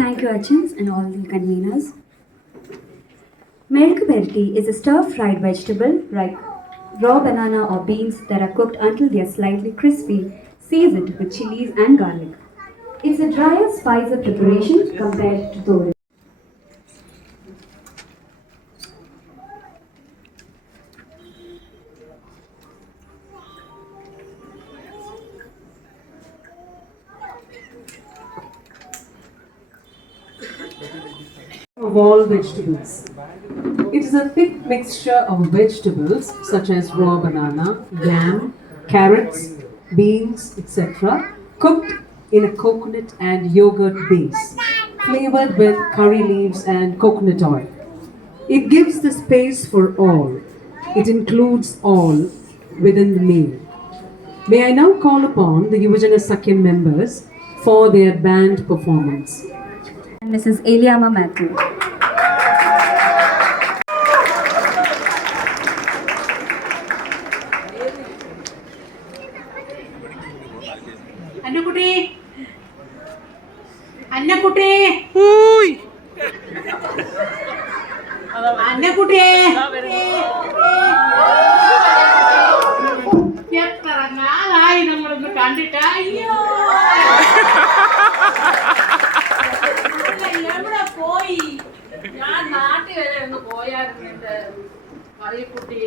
Thank you, Achins, and all the conveners. Melkuberti is a stir-fried vegetable like raw banana or beans that are cooked until they are slightly crispy, seasoned with chilies and garlic. It's a drier, spicier preparation compared to thoran. Of all vegetables. It is a thick mixture of vegetables such as raw banana, yam, carrots, beans, etc., cooked in a coconut and yogurt base, flavored with curry leaves and coconut oil. It gives the space for all. It includes all within the meal. May I now call upon the Yuvajana Sakyam members for their band performance. And Mrs. Eliama Matthew. Annakutty എത്ര നാളായി നമ്മളൊന്ന് കണ്ടിട്ട്. അയ്യോ എവിടെ പോയി? ഞാൻ നാട്ടിൽ വരെ ഒന്ന് പോയായിരുന്നു. എന്റെ മറിയക്കുട്ടി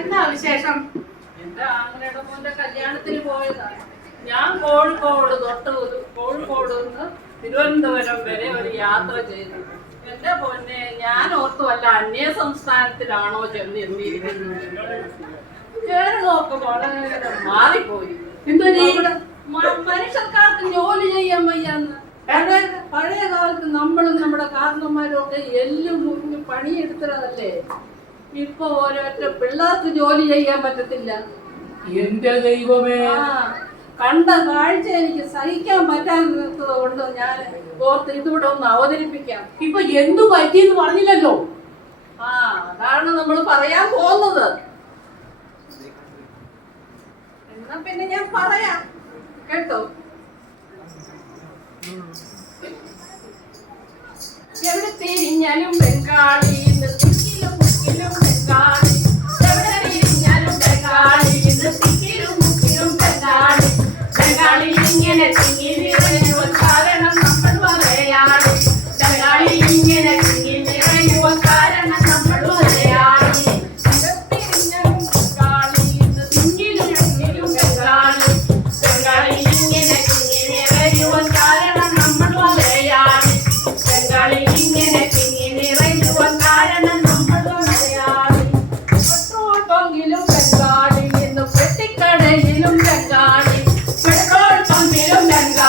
എന്താ വിശേഷം? എന്റെ ആങ്ങളുടെ മോന്റെ കല്യാണത്തിന് പോയതാണ്. ഞാൻ കോഴിക്കോട് നിന്ന് തിരുവനന്തപുരം വരെ ഒരു യാത്ര ചെയ്തു. എന്റെ പൊന്നെ, ഞാൻ ഓർത്തു വല്ല അന്യ സംസ്ഥാനത്തിലാണോ ചെന്ന് എത്തിയിരിക്കുന്നത്. കേരളമൊക്കെ വളരെ മാറിപ്പോയി. മനുഷ്യർക്കാർക്ക് ജോലി ചെയ്യാൻ വയ്യാന്ന്. പഴയ കാലത്ത് നമ്മളും നമ്മുടെ കാരണന്മാരും ഒക്കെ എല്ലും മുറിഞ്ഞ് പണിയെടുത്തതല്ലേ. ഇപ്പൊ ഓരോരുത്ത പിള്ളേർക്ക് ജോലി ചെയ്യാൻ പറ്റത്തില്ല. എന്റെ ദൈവമേ, കണ്ട കാഴ്ച എനിക്ക് സഹിക്കാൻ പറ്റാത്തത് കൊണ്ട് ഞാൻ ഓർത്ത് ഇതിവിടെ ഒന്ന് അവതരിപ്പിക്കാം. ഇപ്പൊ എന്തു പറ്റിയെന്ന് പറഞ്ഞില്ലല്ലോ. അതാണ് നമ്മൾ പറയാൻ പോകുന്നത്. എന്നാ പിന്നെ ഞാൻ പറയാം, കേട്ടോ. എവിടെ തിരിഞ്ഞാലും ബംഗാളി, തിക്കിലും മുക്കിലും ബംഗാളി. എവിടെ തിരിഞ്ഞാലും ബംഗാളി, തിക്കിലും മുക്കിലും ബംഗാളി. ബംഗാളി ഇങ്ങനെ തിങ്ങി നിറയുവാൻ കാരണം നമ്മൾ മലയാളി. ബംഗാളി ഇങ്ങനെ തിങ്ങി നിറയുവാൻ കാരണം നമ്മൾ മലയാളി. തിരിഞ്ഞാലും ബംഗാളി, തിങ്ങിലും മുക്കിലും ബംഗാളി. ബംഗാളി ഇങ്ങനെ തിങ്ങി നിറയുവാൻ കാരണം നമ്മൾ മലയാളി. ബംഗാളി ഇങ്ങനെ തിങ്ങി നിറയുവാൻ കാരണം നമ്മൾ മലയാളി. പെട്രോൾ പങ്കിലും ബംഗാളി, ഇന്ന് പെട്ടിക്കടയിലും ബംഗാളി. പെട്രോൾ പമ്പിലും ബംഗാളി.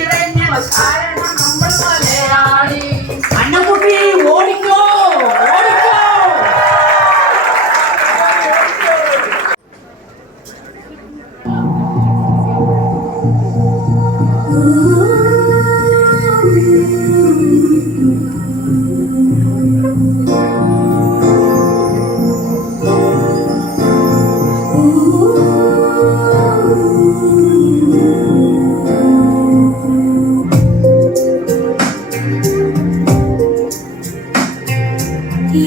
കാരണം നമ്മൾ മലയാളി. അണ്ണക്കുട്ടി ഓടിക്കോ ഓടിക്കോ.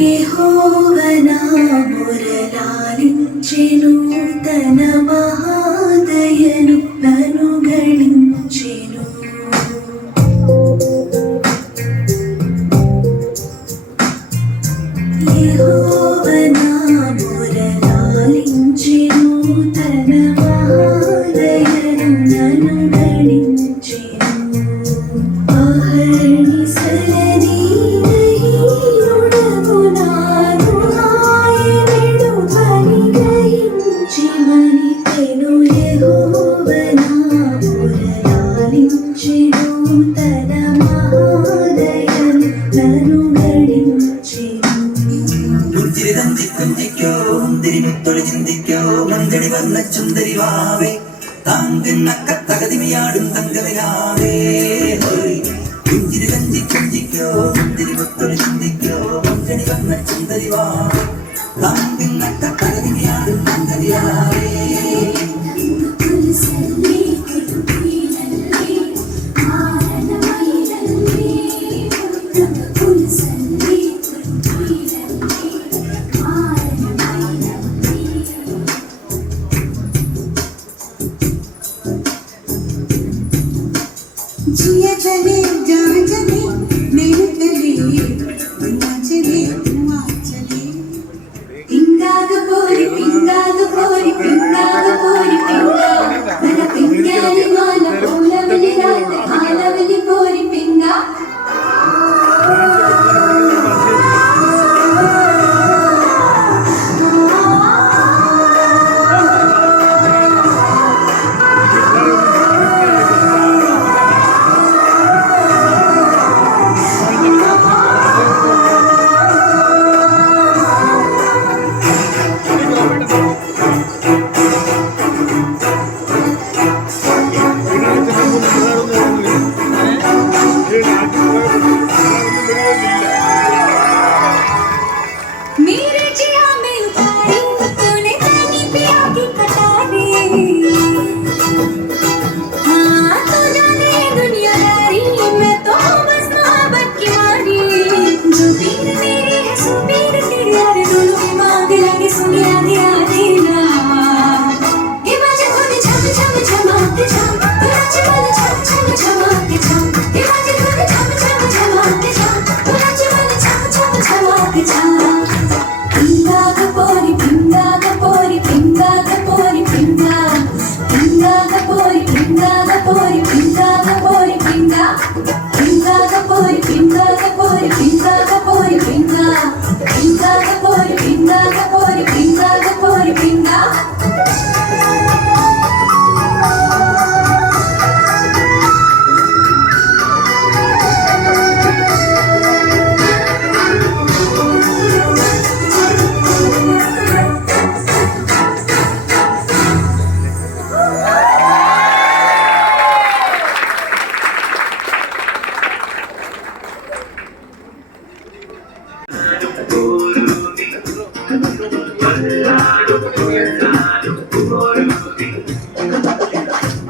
యెహోవనా మురళాలించెను తన మహాదయను నన్ను గణించెను. యెహోవనా మురళాలించెను తన మహాదయను నన్ను గణించెను. అహర్నిశలని ചുന്ദരിവാവേ താങ്കുന്നക്ക തകതിമയാടും തങ്കവിലാവേ കുഞ്ചിരി കഞ്ചി കുഞ്ചിക്കോ മുന്തിരി മുത്തൊളി ചിന്തിക്കോ മഞ്ചണി വന്ന ചുന്ദരിവാവേ താങ്കുന്നക്ക തകതിമയാടും തങ്കവിലാവേ.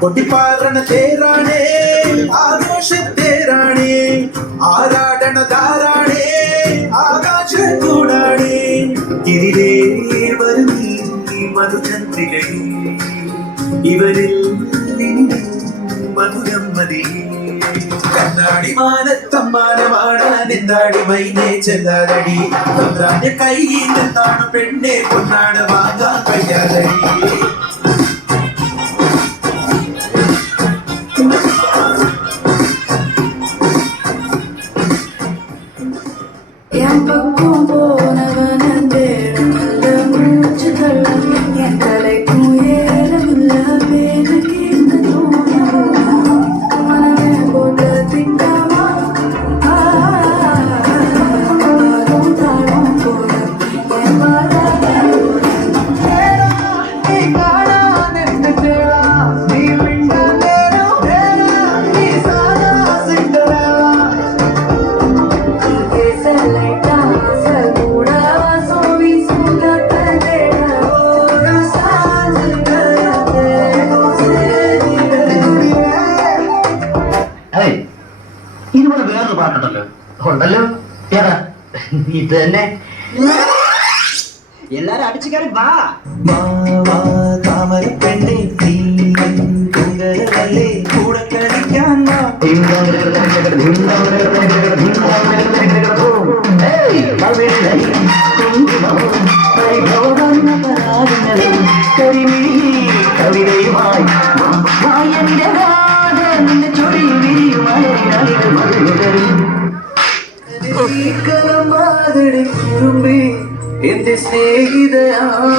കൊട്ടിപ്പാറണ തേരാണേ ആഘോഷത്തേരാണേ ആരാടണ താരാണേ ആകാശ കൂടാണേ ഇതിലേ വരുന്നീ മധുചന്ദ്രികേ ഇവരിൽ മധുരം മതി കണ്ണാടി മാനത്തമ്മാനമാണ് നിന്നാടി മൈനെ ചെല്ലാതടി തന്ത്രാന്റെ കയ്യിൽ നിന്നാണ് പെണ്ണെ പൊന്നാണ് വാങ്ങാൻ കഴിയാതടി. Thank you. ഇതുപോലെ വേറൊരു പാട്ടുണ്ടല്ലോ. ഉണ്ടല്ലോ. ഏതാ? ഇത് തന്നെ. എല്ലാരും അടിച്ചു കയറി വാ. താമര പെണ്ണെ പൊങ്കലല്ലേ കൂടെ കളിക്കാൻ കവിതയുമായി ചൊടി കുറുമ്പി എന്റെ സ്നേഹിതയാണ്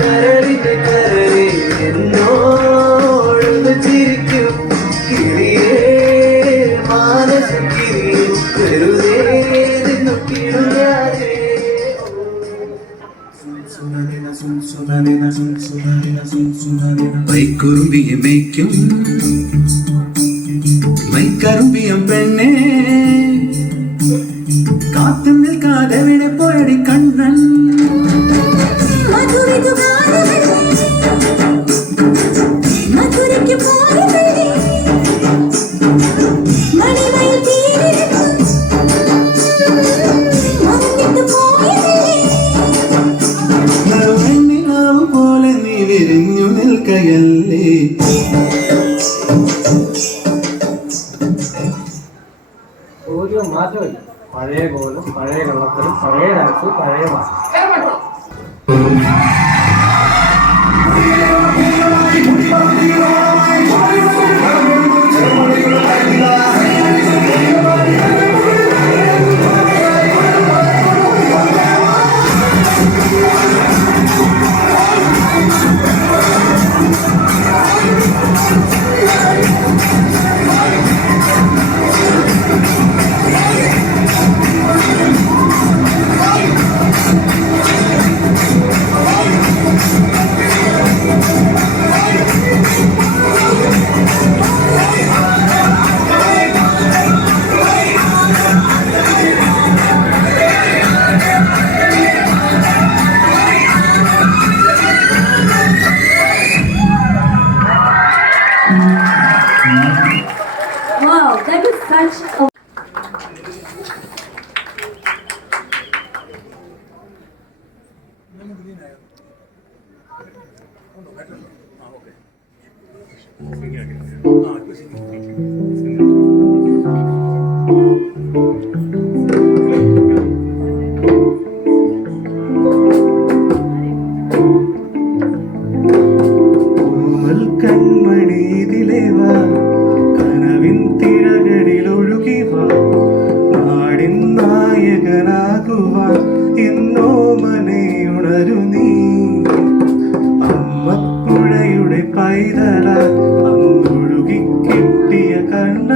കരളിന്റെ കരളെ എന്നോട് ചിരിക്കും കിളിയേ മാനസ കിരിയും വെറുതെ നിന്നു കിടുങ്ങാതെ മൈക്കുറുമ്പിയെ മേയ്ക്കും മൈക്കറുമ്പിയം പെണ്ണേ കാത്തു നിൽക്കാതെ വിടെ പോയടി കണ്ണൻ വെണ്ണിലാവ് പോലെ നീ വിരിഞ്ഞു നിൽക്കയല്ലേ. ഒരു മാറ്റമില്ല. പഴയ കോലും പഴയ വെള്ളത്തിലും പഴയ ഡാൻസ് പഴയ മാസം. Wow, that is such a കൺമണി ഇതിലേവാ കനവിൻ തിരകളിൽ ഒഴുകി വാ നാടിൻ നായകനാകുവാൻ ഇന്നോ മനെ ഉണരു നീ അമ്മപ്പുഴയുടെ പൈതല അന്നൊഴുകി കിട്ടിയ കണ്ണ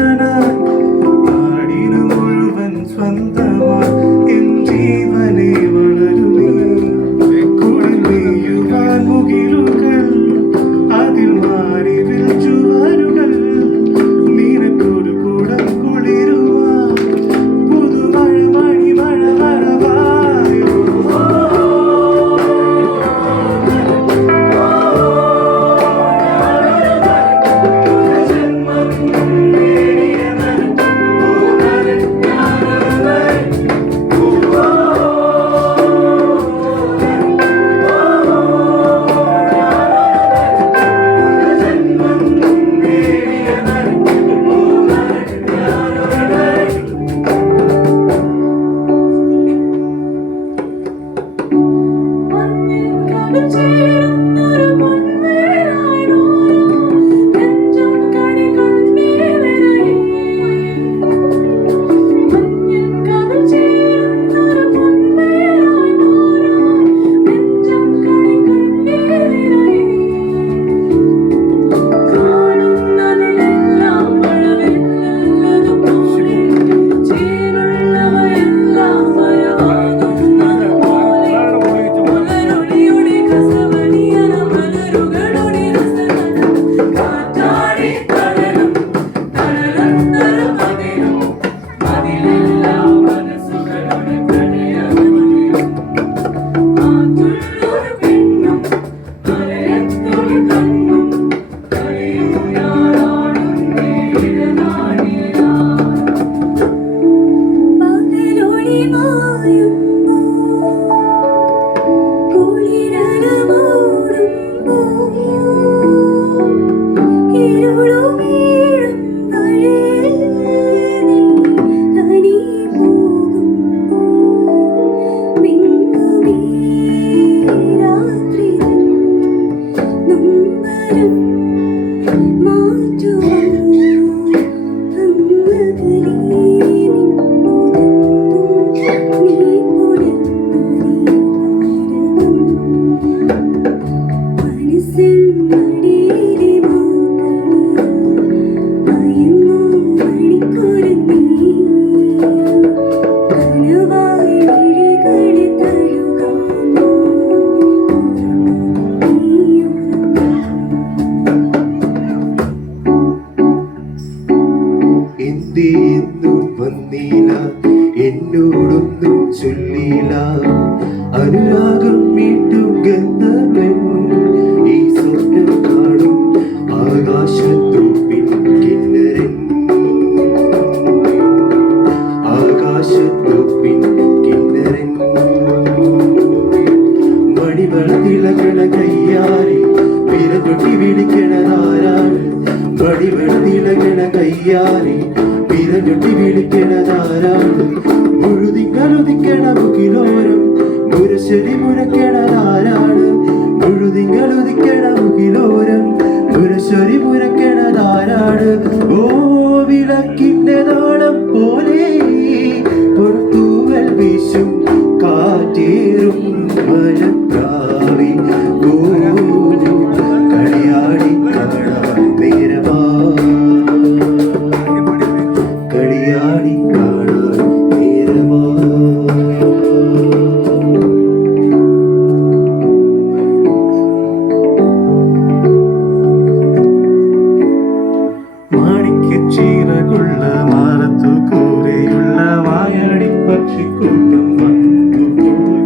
എന്നും വന്നീല എന്നോടൊന്നും ചൊല്ലില അനുരാഗം മീട്ടും ഗന്ധർവൻ ഈ സ്വപ്നം കാണും ആകാശത്തോപ്പിൻ കിന്നരൻ ആകാശത്തോപ്പിൻ കിന്നരൻ മണിവളതിളകണ കയ്യാരി വിരകൊട്ടി വിളിക്കണതാരാണ് മണിവളതിളകണ കയ്യാരി വിരകൊട്ടി വിളിക്കണതാരാണ് മുഴുതിങ്ങളുതിക്കണ മുകിലോരം മുരശരി മുരക്കണതാരാണ് മുഴുതിങ്ങളുതിക്കണ മുകിലോരം മുരശരി മുരക്കണതാരാണ് ഓ വിളക്കിന്റെ നാളം പോലെ പൊടുത്തൂവൽ വീശും കാറ്റേറും മഴക്കാവി ഓ കളിയാടി കാണാൻ നേരമാ കളിയാടി കാണാൻ നേരമാ മാണിക്യച്ചീറകുള്ള മാറത്തു കൂരെയുള്ള വായാടി പക്ഷിക്കൂട്ടം വന്നുപോയി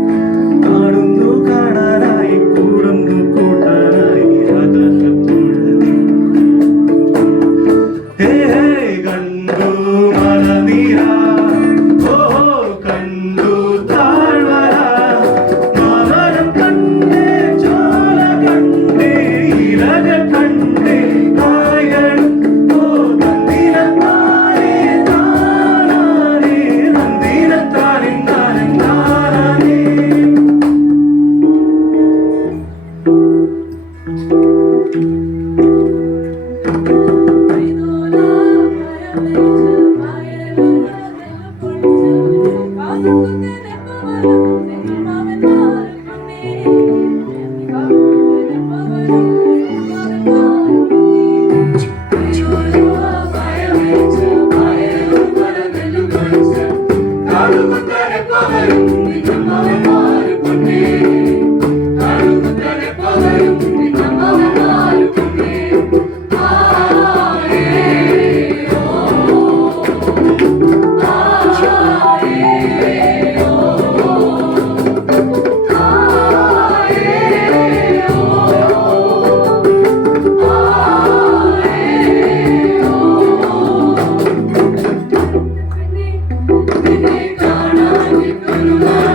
കാണുന്നു കാണാനായി കൂടുന്നു കൂട്ടാനായി ആകാശത്തുഴലി ഹേ കണ്ടു മലനിര ഓ കണ്ടു താഴ്വര മാമരം കണ്ടേ ചോല കണ്ടേ ഇരക കണ്ടേ കായകൾ ഓ നന്ദിനത്താനേ താനാനേ നന്ദിനത്താനേ താനാനേ കാണാൻ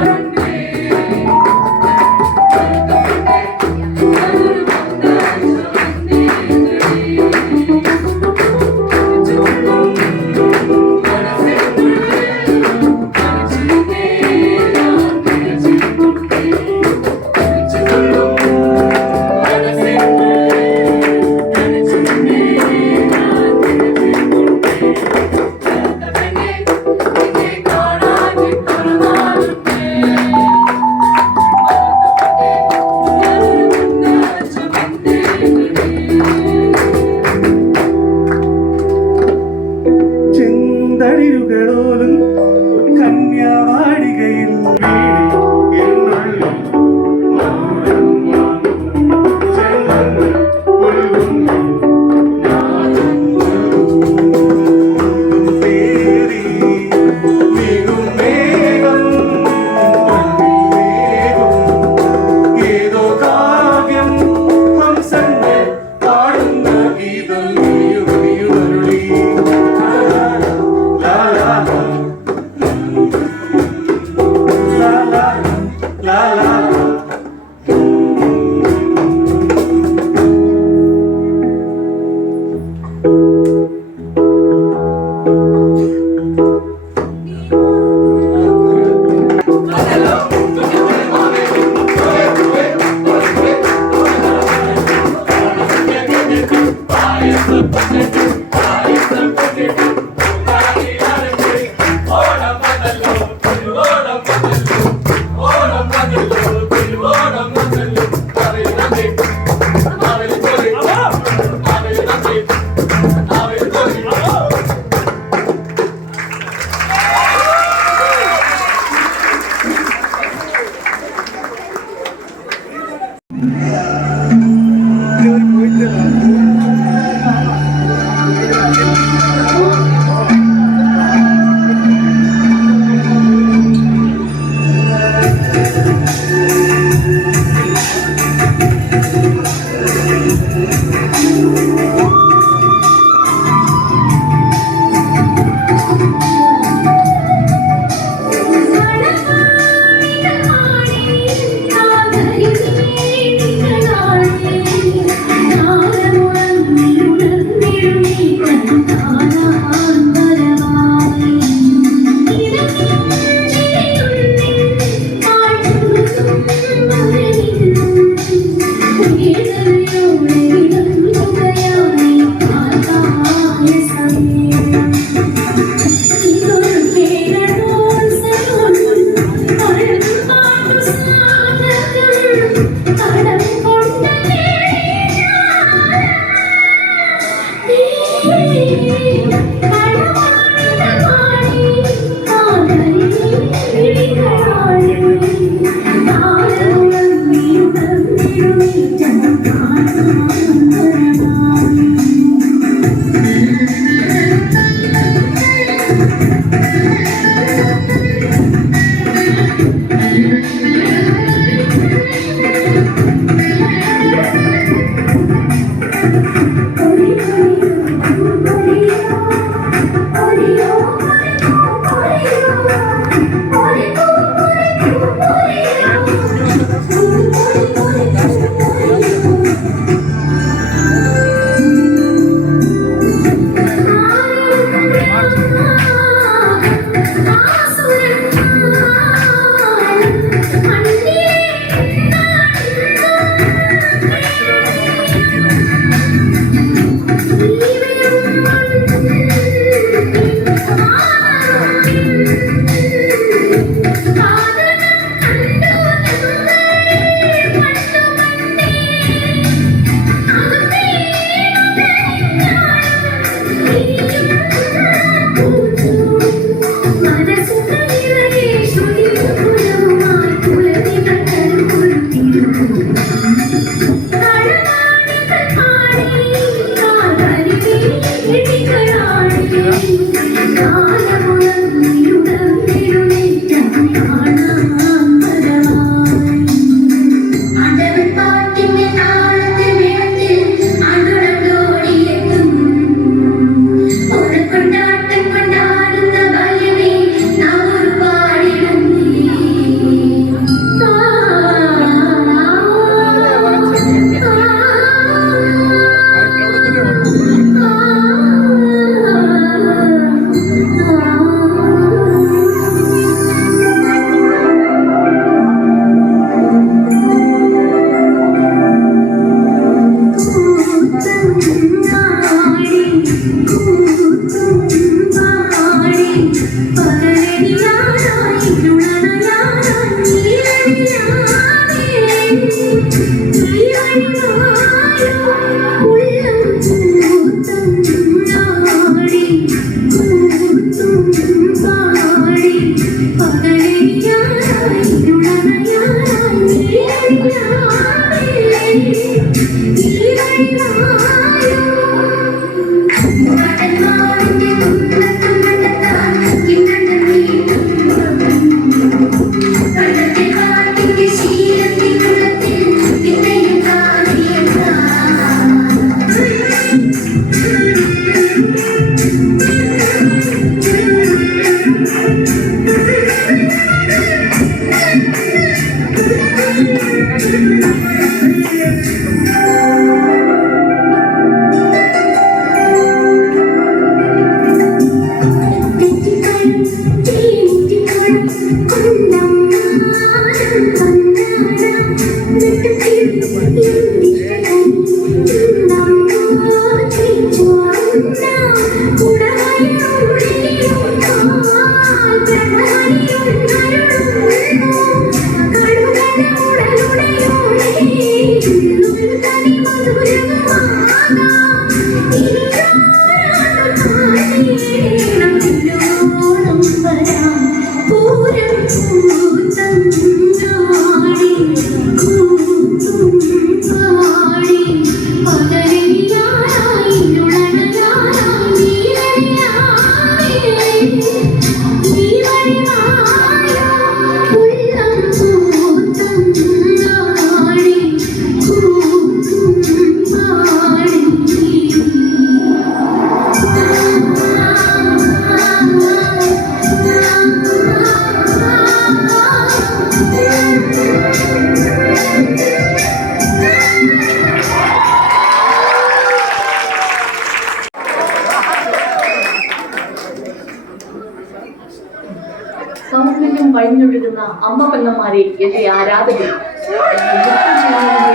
സൗന്ദര്യം വഴിഞ്ഞൊഴുകുന്ന അമ്മ പെങ്ങന്മാരെ എന്റെ ആരാധകർ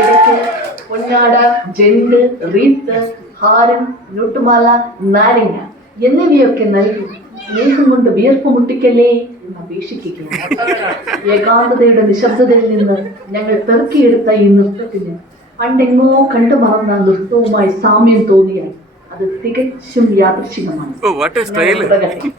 ഇടയ്ക്ക് പൊന്നാട, ജെണ്ട്, റീത്ത്, ഹാരം, ഞൊട്ടുമാല, നാരങ്ങ എന്നിവയൊക്കെ നൽകി സ്നേഹം കൊണ്ട് വിയർപ്പ് മുട്ടിക്കല്ലേ എന്ന് അപേക്ഷിക്കുകയാണ്. ഏകാന്തതയുടെ നിശബ്ദതയിൽ നിന്ന് ഞങ്ങൾ പെറുക്കിയെടുത്ത ഈ നൃത്തത്തിന് പണ്ടെങ്ങോ കണ്ടു മറന്ന നൃത്തവുമായി സാമ്യം തോന്നിയാൽ അത് തികച്ചും യാദൃശ്ചികമാണ്. തുടങ്ങട്ടെ.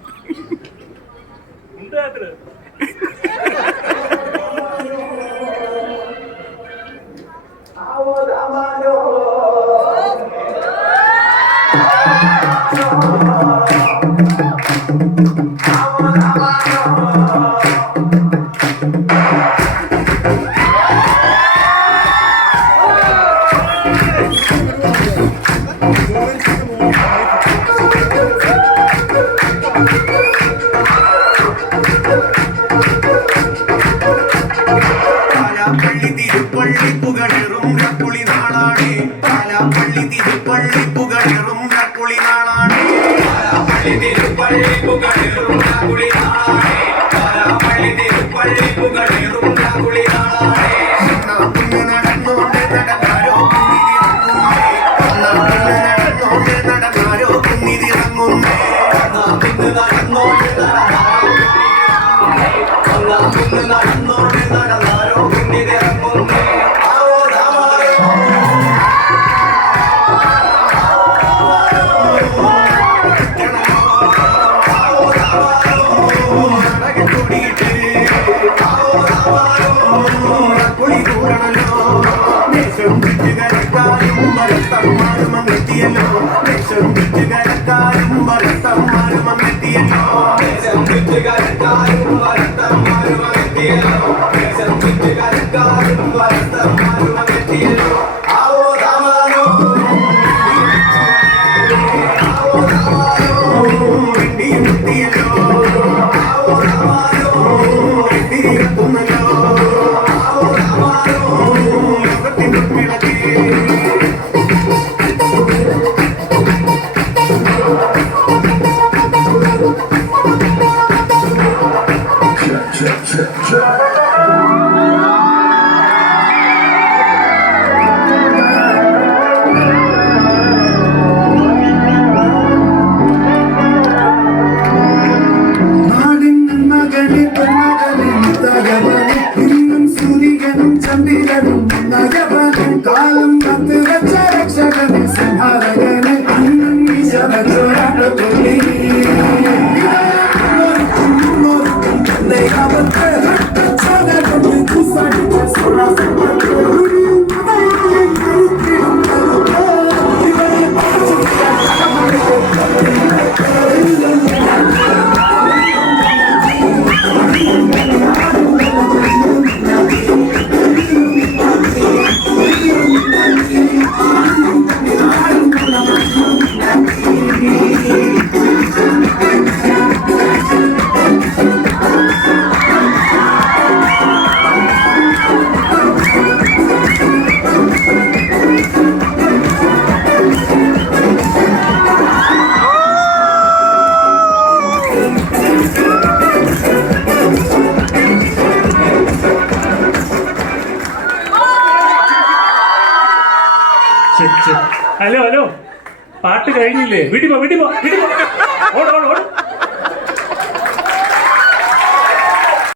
പാലാപ്പള്ളി തിരുപ്പള്ളി പുകഴേറും കുളി നാളാണ്. പാലാപ്പള്ളി തിരുപ്പള്ളി പുകഴേറും കുളി നാളാണ്. പാലാപ്പള്ളി തിരുപ്പള്ളി പുകഴേറും കുളി നാളാണ്. പാലാപ്പള്ളി തിരുപ്പള്ളി പുകഴേറും കുളി നാളാണ്. കുഞ്ഞ് നടന്നോണ്ട് നടന്നാരോ കുന്നിരിറങ്ങുന്നേ. നടന്നോണ്ട് നടന്നാരോ കുന്നിരിറങ്ങുന്നേ. കുഞ്ഞ് നടന്നോണ്ട് നടന്നാരോ കുഞ്ഞ് നടന്നോണ്ട് നടന്നാരോ കുന്നിരിറങ്ങുന്നേ. കാലം കത്ത് വെച്ച രക്ഷകനെ സംഹാരകനെ അന്നും ഹലോ ഹലോ, പാട്ട് കഴിഞ്ഞില്ലേ? വീട്ടിൽ പോ, വീട്ടിൽ പോ, വീട്ടിൽ പോ, ഓട് ഓട് ഓട്.